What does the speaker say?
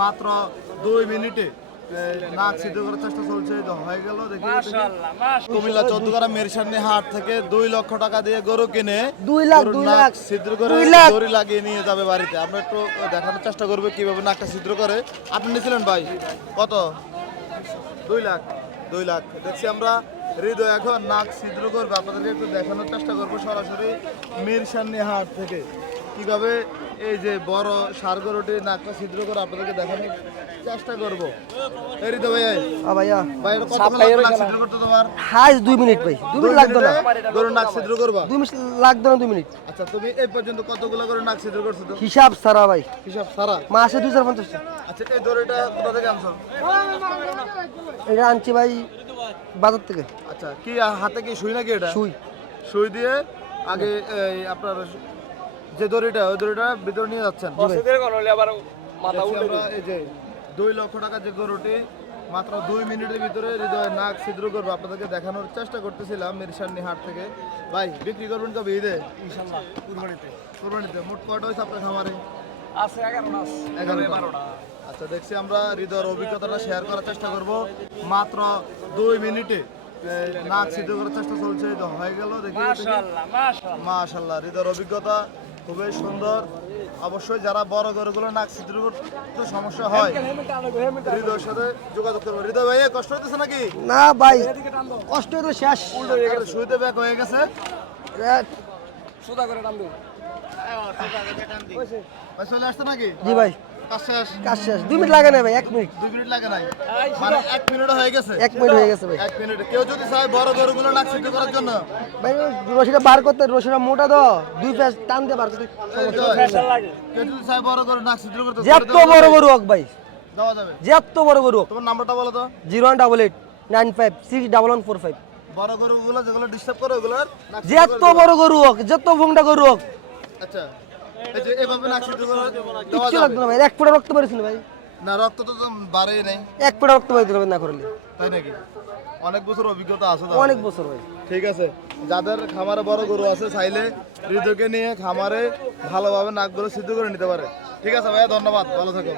মাত্র দুই মিনিটে নাক সিদ্ধ করার চেষ্টা চলছে হয়ে গেল দেখি কুমিল্লা চৌদ্দগ্রাম মেরসানি হাট থেকে দুই লক্ষ টাকা দিয়ে গরু কিনে দুই লাখ, দুই লাখ, ছিদ্র করে দড়ি লাগিয়ে নিয়ে যাবে বাড়িতে। আমরা একটু দেখানোর চেষ্টা করব কীভাবে নাকটা ছিদ্র করে। আপনি নিয়েছিলেন ভাই? কত? দুই লাখ দুই লাখ। দেখছি আমরা হৃদয় এখন নাক ছিদ্র করবে। আপনাদেরকে একটু দেখানোর চেষ্টা করব সরাসরি মিরসান্নি হাট থেকে। কীভাবে এই যে বড় সার গরুটি নাকটা ছিদ্র করে আপনাদেরকে দেখানোর চেষ্টা করব। এই হৃদয় ভাই এই, আ ভাইয়া। ভাই এটা কতক্ষণ লাগবে নাক ছিদ্র করতে তোমার? হাই দুই মিনিট ভাই দুই দুই মিনিট লাগতো না। গরুর নাক ছিদ্র করবা? দুই মিনিট লাগতো না দুই মিনিট। আচ্ছা তুমি এই পর্যন্ত কতগুলো করে নাক ছিদ্র করছ তো? হিসাব সারা ভাই। হিসাব সারা মাসে দুই হাজার পঞ্চাশ আচ্ছা এই দড়িটা কোথা থেকে আনছো? এটা আনছি ভাই বাজার থেকে। আচ্ছা কি হাতে কি সুই নাকি এটা? সুই। সুই দিয়ে আগে আপনার যে দড়িটা ওই দড়িটা ভিতরে নিয়ে যাচ্ছেন। দেখছি আমরা এই যে দুই লক্ষ টাকা যে গরুটি মাত্র দুই মিনিটের ভিতরে হৃদয় নাক ছিদ্র করব। আপনাদেরকে দেখানোর চেষ্টা করতেছিলাম মিরসান্নি হাট থেকে। ভাই বিক্রি করবেন কবে ঈদে? ইনশাল্লাহ কুরবানিতে। কোরবানিতে। মোট কয়টা হয়েছে আপনার খামারে? আছে এগারো মাস। বারোটা। আচ্ছা দেখছি আমরা হৃদয়ের অভিজ্ঞতাটা শেয়ার করার চেষ্টা করব। মাত্র দুই মিনিটে নাক সিদ্ধ করার চেষ্টা চলছে। হয়ে গেল দেখি মাশাল্লাহ হৃদয়ের অভিজ্ঞতা। খুবই সুন্দর। অবশ্যই যারা বড় গরুগুলো নাক ছিদ্র তো সমস্যা হয় হৃদয়ের সাথে যোগাযোগ করব হৃদয় ভাই কষ্ট হইতেছে নাকি? না ভাই কষ্ট তো শেষ। শুইতে ব্যাক হয়ে গেছে। সোজা করে টান দাও চলে আসতো নাকি? জি ভাই। কাজ শেষ? দুই মিনিট লাগে না ভাই এক মিনিট। দুই মিনিট লাগে নাই? মানে এক মিনিট হয়ে গেছে? এক মিনিট হয়ে গেছে ভাই। এক মিনিট। কেউ যদি চায় বড় গরুগুলো নাক সিদ্ধ করার জন্য। ভাই রশিটা বার করতে রশিটা মোটা দাও। দুই প্যাচ টান দিয়ে বার করতে। সমস্যা হবে না। ফ্যাশন লাগে কেউ যদি চায় বড় গরু নাক ছিদ্র করতে যত বড় গরু হোক ভাই। দেওয়া যাবে। যত বড় গরু হোক। তোমার নাম্বারটা বলো তো। Zero one double eight nine five six double one four five. বড় গরুগুলো যেগুলো ডিস্টার্ব করে ওগুলো যত বড় গরু হোক যত ভুংটা গরু হোক। আচ্ছা। এভাবে নাক সিদ্ধ করে দেওয়া কিচ্ছু যাবে লাগতো না ভাই এক ফোঁটা রক্ত পারিস ভাই। না রক্ত তো বাড়েই নাই। এক ফোঁটা রক্ত হবে না করলে। তাই নাকি? অনেক বছর অভিজ্ঞতা আছে অনেক বছর ভাই। ঠিক আছে। যাদের খামারে বড় গরু আছে চাইলে ঋতুকে নিয়ে খামারে ভালোভাবে নাকগুলো সিদ্ধ করে নিতে পারে। ঠিক আছে ভাইয়া ধন্যবাদ। ভালো থাকো